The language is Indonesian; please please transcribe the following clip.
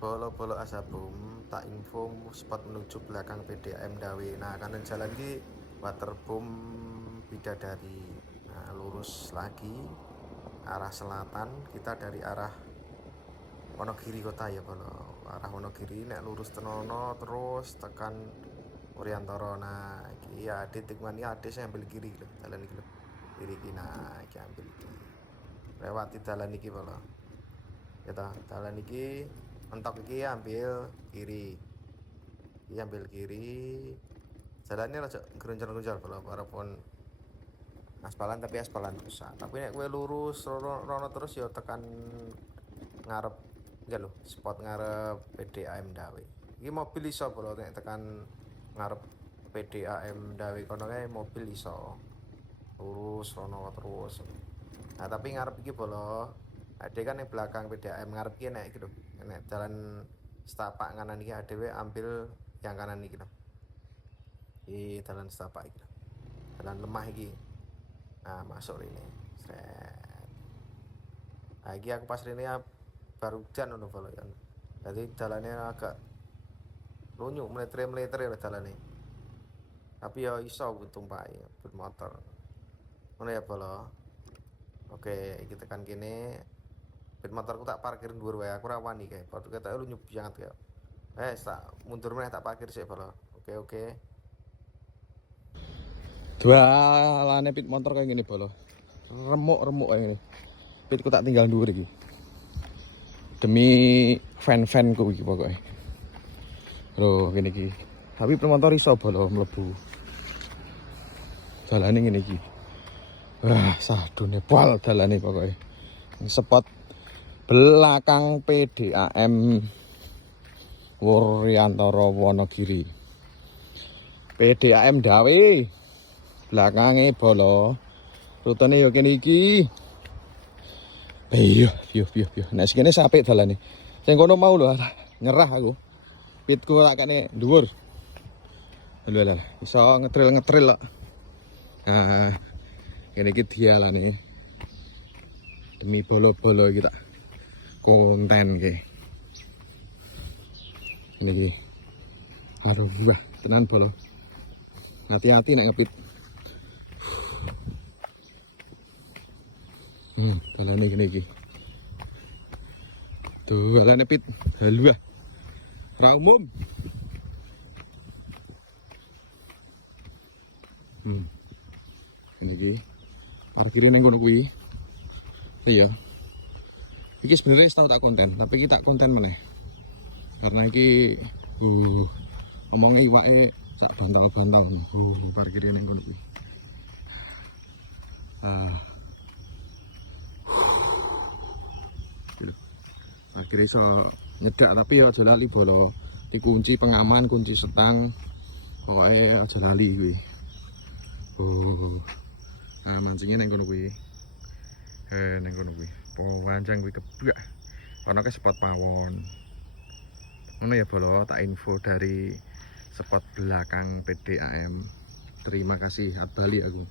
Bolo-bolo Asabum tak info spot menuju belakang PDAM Dawe. Nah, kanan jalan di Waterboom Bidadari. Nah, lurus lagi arah selatan, kita dari arah Wonogiri kota ya bolo. Arah Wonogiri nek lurus tenono terus tekan Wuryantara. Nah, iki ya titik mani ade saya ambil kiri lho, dalan iki lho. Kiri iki nah, iki ambil iki. Lewati dalan iki bolo. Ya ta, dalan iki mentok iki ambil kiri. Iki ambil kiri. Jalannya rada geronjol-geronjol bolo, walaupun aspalan tapi aspalan rusak. Tapi nek kowe lurus rono terus ya tekan ngarep ya lho, spot ngarep PDAM Dawe. Iki mobil iso bolo nek tekan ngarep PDAM Dawe kono kae mobil iso. Lurus rono terus. Nah, tapi ngarep iki bolo. Ade kan yang belakang PDAM ngarep iki nek iki lho. Nek jalan setapak kanan iki adewe ambil yang kanan iki lho. Iki jalan setapak iki lho. Jalan lemah iki. Nah, masuk ini. Sret. Nah, iki aku pas rene baru hujan ngono bolo ya. Jadi jalannya agak lunyu, meletre-meletre ya jalannya. Tapi ya iso tumpai bermotor. Ngono ya bolo. Oke, kita tekan kene. Ben motorku tak parkir dhuwur wae, aku ora wani kae. Padha ketok lunyu banget ya. Tak mundur meneh tak parkir sik bolo. Oke. Jualane pit motor kayak gini bolo. Remuk kayak gini. Pitku tak tinggal dhuwur iki. Demi fan-fanku iki pokoknya. Bro, gini iki. Tapi motor iso bolo mlebu. Dalane ngene iki. Wah, sadune pol dalane pokoknya. Spot belakang PDAM Wuryantara Wonogiri. PDAM Dawe. Belakangnya bolo. Rutene yo kene iki. Iya. Nek sekene apik dalane. Sing kono mau lho nyerah aku. Pitku tak kene dhuwur. Lho iso ngetril kok. Nah, kene iki dialane. Demi bolo-bolo iki tak konten iki. Ini iki. Aduh, wah, tenan bolo. Hati-hati nek ngepit. Dalane gini iki. Tuh, dalane pit. Haluah. Ra umum. Ini iki. Parkirin nang kono kuwi. Iya. Iki sebenarnya tau tak konten, tapi iki tak konten meneh. Karena iki omongnya iwake sak bantal-bantal. Parkirin nang kono kuwi. Akhirnya iso nyedak tapi ya aja lali bolo. Dikunci pengaman, kunci setang. Pokoknya aja lali kuwi. Nah, mancingnya nang kono kuwi. Nang kono kuwi. Pawancang kuwi kebak. Ono ke spot pawon. Ngono ya bolo, tak info dari spot belakang PDAM. Terima kasih, Bali aku.